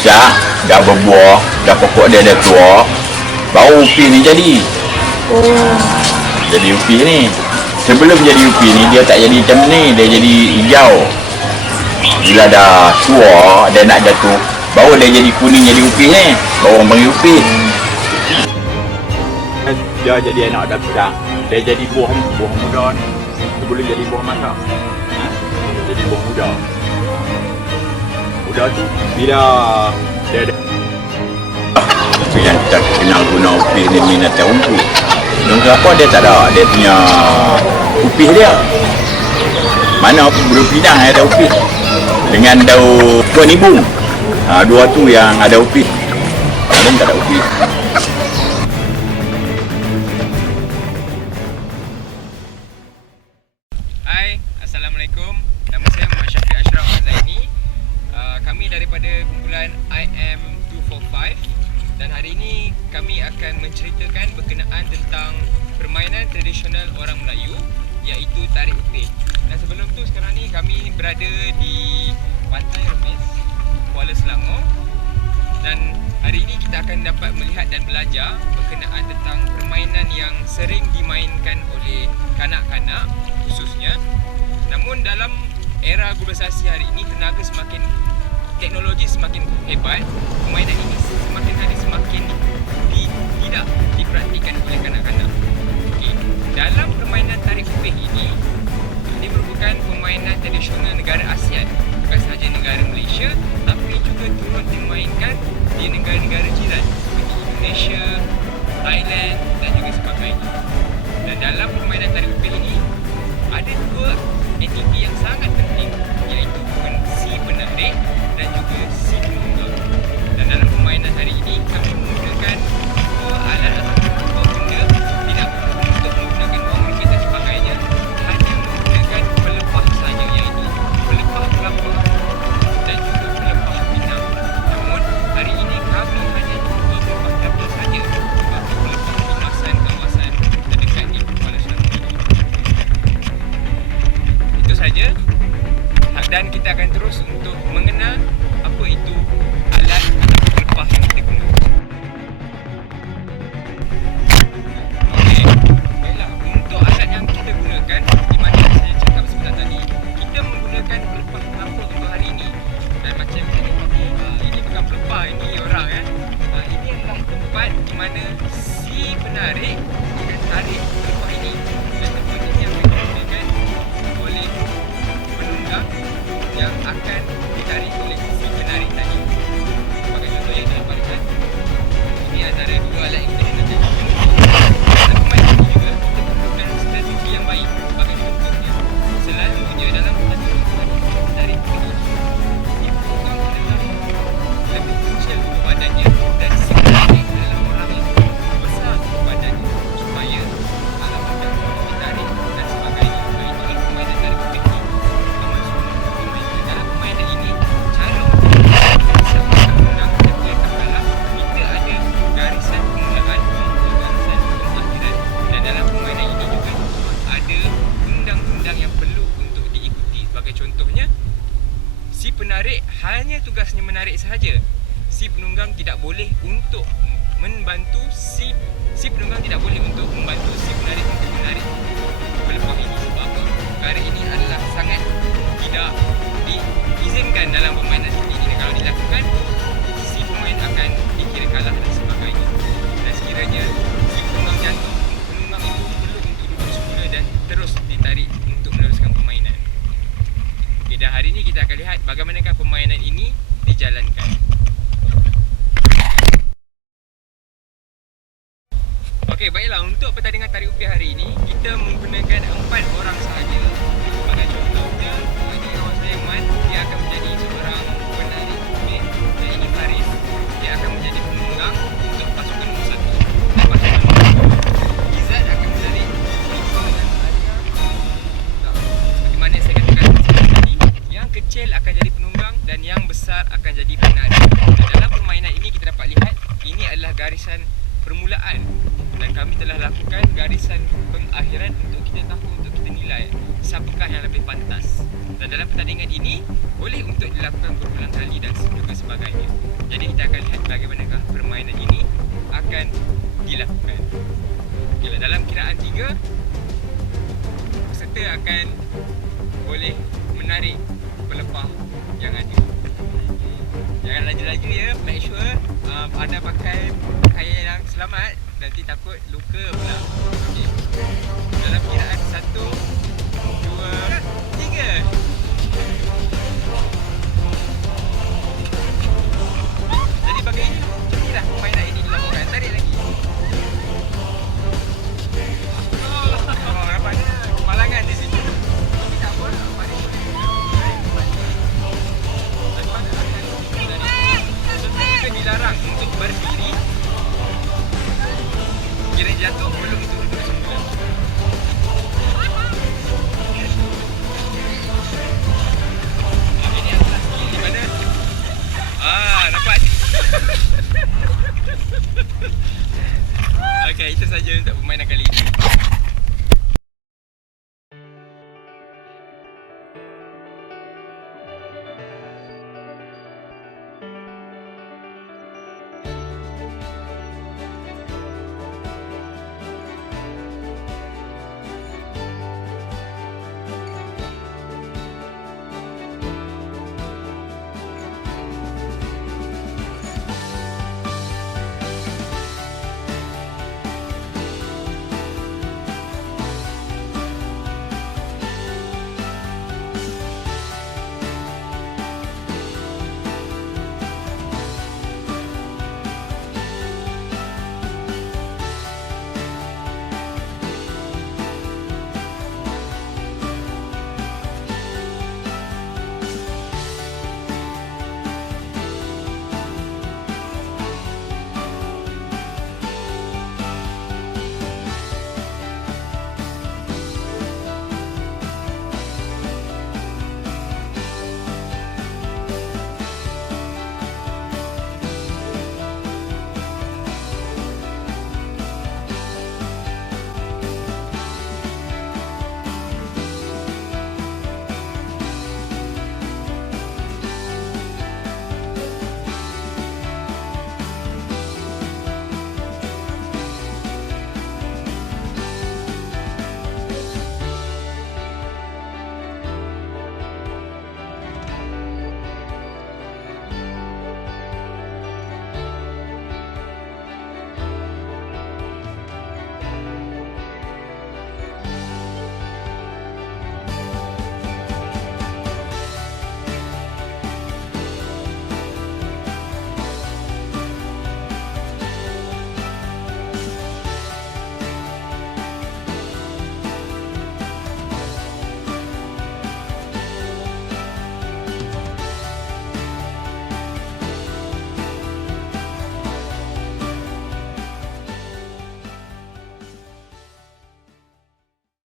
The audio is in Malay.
besar, dah berbuah, dah pokok dia dah tua, baru upi ni jadi. Jadi upi ni. Sebelum jadi upi ni dia tak jadi macam ni, dia jadi hijau. Bila dah tua, dia nak jatuh, baru dia jadi kuning jadi upi ni. Baru orang panggil upi. Dia jadi anak dah besar. Dia jadi buah ni, buah muda ni. Dia boleh jadi buah masak. Dia jadi buah muda. Muda tu bila dia ada yang tak kenal guna upih ni minat umpu. Dan kenapa dia tak ada dia punya upih dia? Mana belum pindah ada upih. Dengan daun penibung. Dua tu yang ada upih. Lain tak ada upih. Hai, Assalamualaikum. Nama saya Muhammad Syafiq Ashraf Zaini. Kami daripada kumpulan IM245 dan hari ini kami akan menceritakan berkenaan tentang permainan tradisional orang Melayu iaitu tarik upih. Dan sebelum tu sekarang ni kami berada di Pantai Remis, Kuala Selangor. Dan hari ini kita akan dapat melihat dan belajar berkenaan tentang permainan yang sering dimainkan oleh kanak-kanak khususnya. Namun dalam era globalisasi hari ini, teknologi semakin hebat, permainan ini semakin hari semakin tidak dipraktikkan oleh kanak-kanak. Okay. Dalam permainan tarik upih ini merupakan permainan tradisional negara ASEAN, bukan sahaja negara Malaysia tapi juga turut dimainkan di negara-negara jiran seperti Indonesia, Thailand dan juga sebagainya. Dan dalam permainan tarik upih ini ada dua entiti yang sangat penting, iaitu si penarik dan juga si penunggang. Dan dalam permainan hari ini kami menggunakan dua alat atau dua benda, tidak untuk menggunakan wang ringgit dan sebagainya, hanya menggunakan pelepah saja, iaitu pelepah kelapa dan juga pelepah pinang. Namun hari ini kami hanya cuba pelepah kelapa saja bagi pelepah di kawasan terdekat di Kuala Selangor ini. Itu saja, dan kita akan terus untuk mengenal apa itu alat atau pelepah yang kita gunakan. Okey, baiklah, untuk alat yang kita gunakan, di mana saya cakap sebentar tadi, kita menggunakan pelepah kelapa untuk hari ini. Dan macam yang kita tengok ni, ini bukan pelepah, ini orang ini adalah tempat di mana si penarik akan tarik pelepah ini. Dan tempat ini yang digunakan oleh penunggang yang akan ditarik oleh si penarik tadi. Sebagai contoh yang dapat lihat, ini antara dua alat yang kita gunakan. Dalam permainan ini juga kita perlukan strategi yang baik. Sebagai contohnya, selalunya dalam pertandingan tarik ini, si penunggang adalah lebih kecil untuk badannya dan si penarik adalah orang yang besar untuk badannya supaya mudah ditarik dan sebagainya. Itu adalah permainan tarik upih ini. Dalam permainan ini, cara untuk bisa menang dan boleh kalah, kita ada garisan permulaan maupun garisan pengakhiran. Dan dalam permainan ini juga ada undang-undang yang perlu untuk diikuti. Sebagai contohnya, si penarik hanya tugasnya menarik sahaja. Si penunggang tidak boleh untuk membantu si penunggang tidak boleh untuk membantu si penarik untuk menarik pelepah ini. Sebab apa? Perkara ini adalah sangat tidak diizinkan dalam permainan seperti ini. Kalau dilakukan, si pemain akan dikira kalah dan sebagainya. Dan sekiranya si penunggang jatuh, penunggang itu perlu untuk duduk semula dan terus ditarik untuk meneruskan permainan. Okay, dan hari ini kita akan lihat bagaimanakah permainan ini dijalankan. Okey, baiklah, untuk pertandingan tarik upih hari ini kita menggunakan 4 orang sahaja. Sebagai contohnya, ini kawan saya Man, dia akan menjadi seorang penarik upih, dan ini Faris, dia akan menjadi penunggang untuk pasukan nombor 1. Dan pasukan nombor 2, Izzat akan menarik Ifa dan Alia. Seperti mana saya katakan tadi, yang kecil akan jadi penunggang dan yang besar akan jadi penarik. Dan dalam permainan ini kita dapat lihat, ini adalah garisan permulaan dan kami telah lakukan garisan pengakhiran untuk kita tahu, untuk kita nilai siapakah yang lebih pantas. Dan dalam pertandingan ini boleh untuk dilakukan berulang kali dan juga sebagainya. Jadi kita akan lihat bagaimanakah permainan ini akan dilakukan. Okeylah, dalam kiraan 3, peserta akan boleh menarik pelepah yang ada. Jangan laju-laju ya, make sure anda pakai pakaian yang selamat, nanti takut luka pula. Okey. Dalam